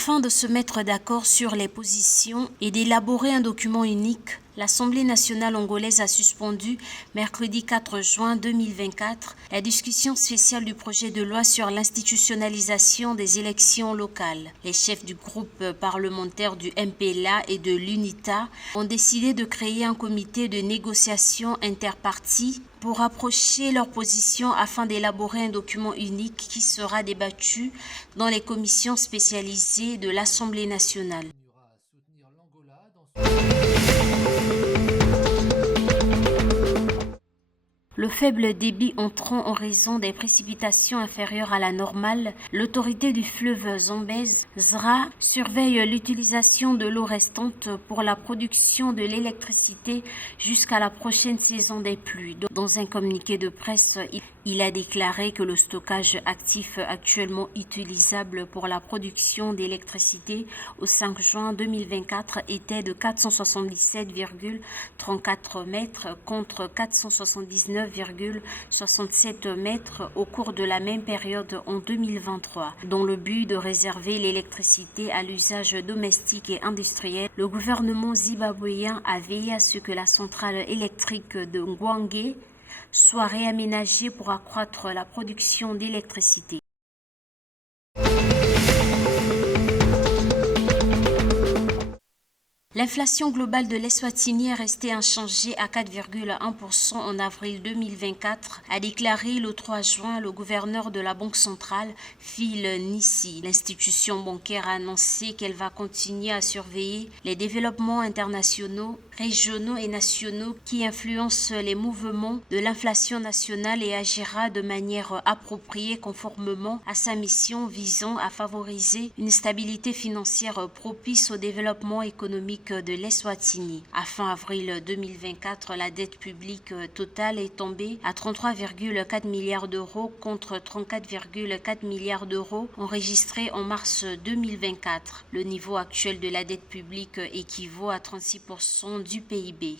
Afin de se mettre d'accord sur les positions et d'élaborer un document unique, l'Assemblée nationale angolaise a suspendu mercredi 4 juin 2024 la discussion spéciale du projet de loi sur l'institutionnalisation des élections locales. Les chefs du groupe parlementaire du MPLA et de l'UNITA ont décidé de créer un comité de négociation interparties pour approcher leurs positions afin d'élaborer un document unique qui sera débattu dans les commissions spécialisées de l'Assemblée nationale. Le faible débit entrant en raison des précipitations inférieures à la normale, l'autorité du fleuve Zambèze, ZRA, surveille l'utilisation de l'eau restante pour la production de l'électricité jusqu'à la prochaine saison des pluies. Dans un communiqué de presse, il a déclaré que le stockage actif actuellement utilisable pour la production d'électricité au 5 juin 2024 était de 477,34 mètres contre 479,67 mètres au cours de la même période en 2023. Dans le but de réserver l'électricité à l'usage domestique et industriel, le gouvernement zimbabwéen a veillé à ce que la centrale électrique de Ngwangue soit réaménagée pour accroître la production d'électricité. L'inflation globale de l'Eswatini est restée inchangée à 4,1% en avril 2024, a déclaré le 3 juin le gouverneur de la Banque centrale, Phil Nissi. L'institution bancaire a annoncé qu'elle va continuer à surveiller les développements internationaux, régionaux et nationaux qui influencent les mouvements de l'inflation nationale et agira de manière appropriée conformément à sa mission visant à favoriser une stabilité financière propice au développement économique de l'Eswatini. À fin avril 2024, la dette publique totale est tombée à 33,4 milliards d'euros contre 34,4 milliards d'euros enregistrés en mars 2024. Le niveau actuel de la dette publique équivaut à 36% du PIB.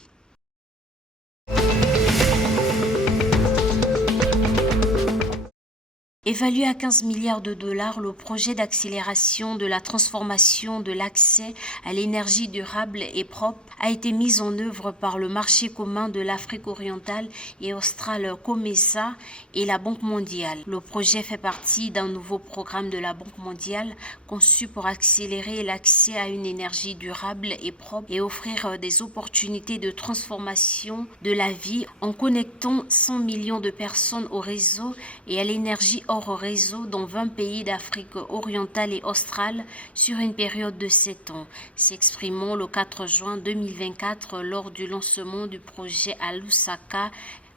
Évalué à 15 milliards de dollars, le projet d'accélération de la transformation de l'accès à l'énergie durable et propre a été mis en œuvre par le marché commun de l'Afrique orientale et australe COMESA et la Banque mondiale. Le projet fait partie d'un nouveau programme de la Banque mondiale conçu pour accélérer l'accès à une énergie durable et propre et offrir des opportunités de transformation de la vie en connectant 100 millions de personnes au réseau et à l'énergie hors réseau dans 20 pays d'Afrique orientale et australe sur une période de 7 ans, s'exprimant le 4 juin 2024 lors du lancement du projet à Lusaka,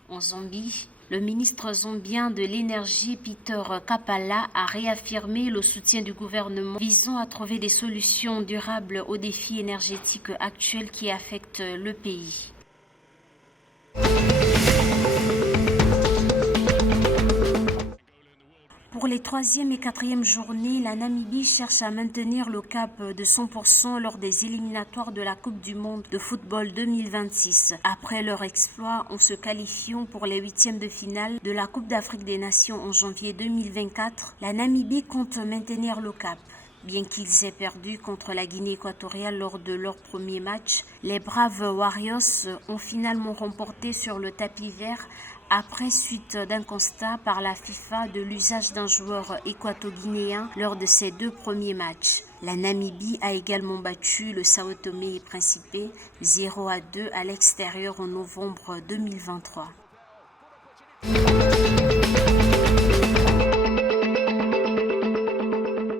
en Zambie. Le ministre zambien de l'énergie Peter Kapala a réaffirmé le soutien du gouvernement visant à trouver des solutions durables aux défis énergétiques actuels qui affectent le pays. Pour les 3e et 4e journées, la Namibie cherche à maintenir le cap de 100% lors des éliminatoires de la Coupe du Monde de football 2026. Après leur exploit en se qualifiant pour les 8e de finale de la Coupe d'Afrique des Nations en janvier 2024, la Namibie compte maintenir le cap. Bien qu'ils aient perdu contre la Guinée équatoriale lors de leur premier match, les Braves Warriors ont finalement remporté sur le tapis vert après suite d'un constat par la FIFA de l'usage d'un joueur équato-guinéen lors de ses 2 premiers matchs. La Namibie a également battu le Sao Tomé et Principe 0-2 à l'extérieur en novembre 2023.